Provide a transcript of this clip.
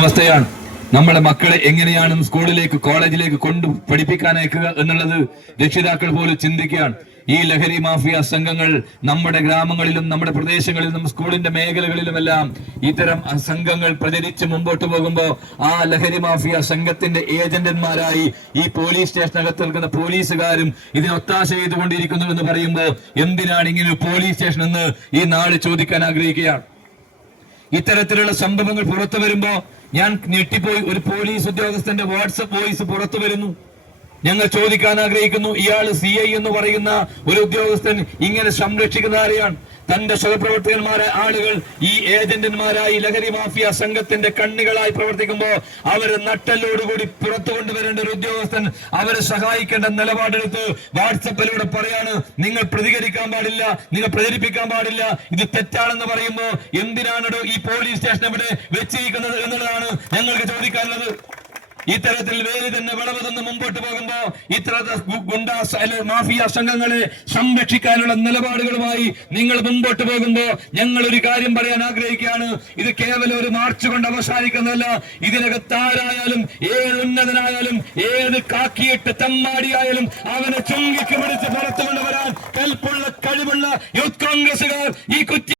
അവസ്ഥയാണ്. നമ്മുടെ മക്കളെ എങ്ങനെയാണ് സ്കൂളിലേക്ക് കോളേജിലേക്ക് കൊണ്ട് പഠിപ്പിക്കാനയക്കുക എന്നുള്ളത് രക്ഷിതാക്കൾ പോലും ചിന്തിക്കുകയാണ്. ഈ ലഹരി മാഫിയ സംഘങ്ങൾ നമ്മുടെ ഗ്രാമങ്ങളിലും നമ്മുടെ പ്രദേശങ്ങളിലും സ്കൂളിന്റെ മേഖലകളിലുമെല്ലാം ഇത്തരം സംഘങ്ങൾ പ്രചരിച്ച് മുമ്പോട്ട് പോകുമ്പോൾ ആ ലഹരി മാഫിയ സംഘത്തിന്റെ ഏജന്റന്മാരായി ഈ പോലീസ് സ്റ്റേഷനകത്ത് നിൽക്കുന്ന പോലീസുകാരും ഇതിന് ഒത്താശ ചെയ്തുകൊണ്ടിരിക്കുന്നു എന്ന് പറയുമ്പോൾ എന്തിനാണ് ഇങ്ങനെ പോലീസ് സ്റ്റേഷൻ എന്ന് ഈ നാട് ചോദിക്കാൻ ആഗ്രഹിക്കുകയാണ്. ഇത്തരത്തിലുള്ള സംഭവങ്ങൾ പുറത്തു വരുമ്പോ ഞാൻ ഞെട്ടിപ്പോയി. ഒരു പോലീസ് ഉദ്യോഗസ്ഥന്റെ വാട്സപ്പ് വോയിസ് പുറത്തു വരുന്നു. ഞങ്ങൾ ചോദിക്കാൻ ആഗ്രഹിക്കുന്നു, ഇയാൾ CI എന്ന് പറയുന്ന ഒരു ഉദ്യോഗസ്ഥൻ ഇങ്ങനെ സംരക്ഷിക്കുന്ന ആരെയാണ്? തന്റെ സഹപ്രവർത്തകന്മാരെ ആളുകൾ ഈ ഏജന്റന്മാരായി ലഹരി മാഫിയ സംഘത്തിന്റെ കണ്ണികളായി പ്രവർത്തിക്കുമ്പോൾ അവര് നട്ടലോടുകൂടി പുറത്തു കൊണ്ടുവരേണ്ട ഒരു ഉദ്യോഗസ്ഥൻ അവരെ സഹായിക്കേണ്ട നിലപാടെടുത്ത് വാട്സപ്പിലൂടെ പറയാണ്, നിങ്ങൾ പ്രതികരിക്കാൻ പാടില്ല, നിങ്ങൾ പ്രചരിപ്പിക്കാൻ പാടില്ല, ഇത് തെറ്റാണെന്ന് പറയുമ്പോൾ എന്തിനാണോ ഈ പോലീസ് സ്റ്റേഷൻ ഇവിടെ വെച്ചിരിക്കുന്നത് എന്നുള്ളതാണ് ഞങ്ങൾക്ക് ചോദിക്കാനുള്ളത്. ഇത്തരത്തിൽ വേര് തന്നെ വിളവ് നിന്ന് മുമ്പോട്ട് പോകുമ്പോ ഇത്തരത്തിൽ ഗുണ്ടാ മാഫിയ സംഘങ്ങളെ സംരക്ഷിക്കാനുള്ള നിലപാടുകളുമായി നിങ്ങൾ മുമ്പോട്ട് പോകുമ്പോ ഞങ്ങൾ ഒരു കാര്യം പറയാൻ ആഗ്രഹിക്കുകയാണ്. ഇത് കേവലം ഒരു മാർച്ച് കൊണ്ട് അവസാനിക്കുന്നതല്ല. ഇതിനകത്ത് ആരായാലും, ഏത് ഉന്നതനായാലും, ഏത് കാക്കിയിട്ട് തെമ്മാടിയായാലും അവനെ ചുങ്കിക്ക് പിടിച്ച് പുറത്തു കൊണ്ടുവരാൻ കൽപ്പുള്ള കഴിവുള്ള യൂത്ത് കോൺഗ്രസുകാർ ഈ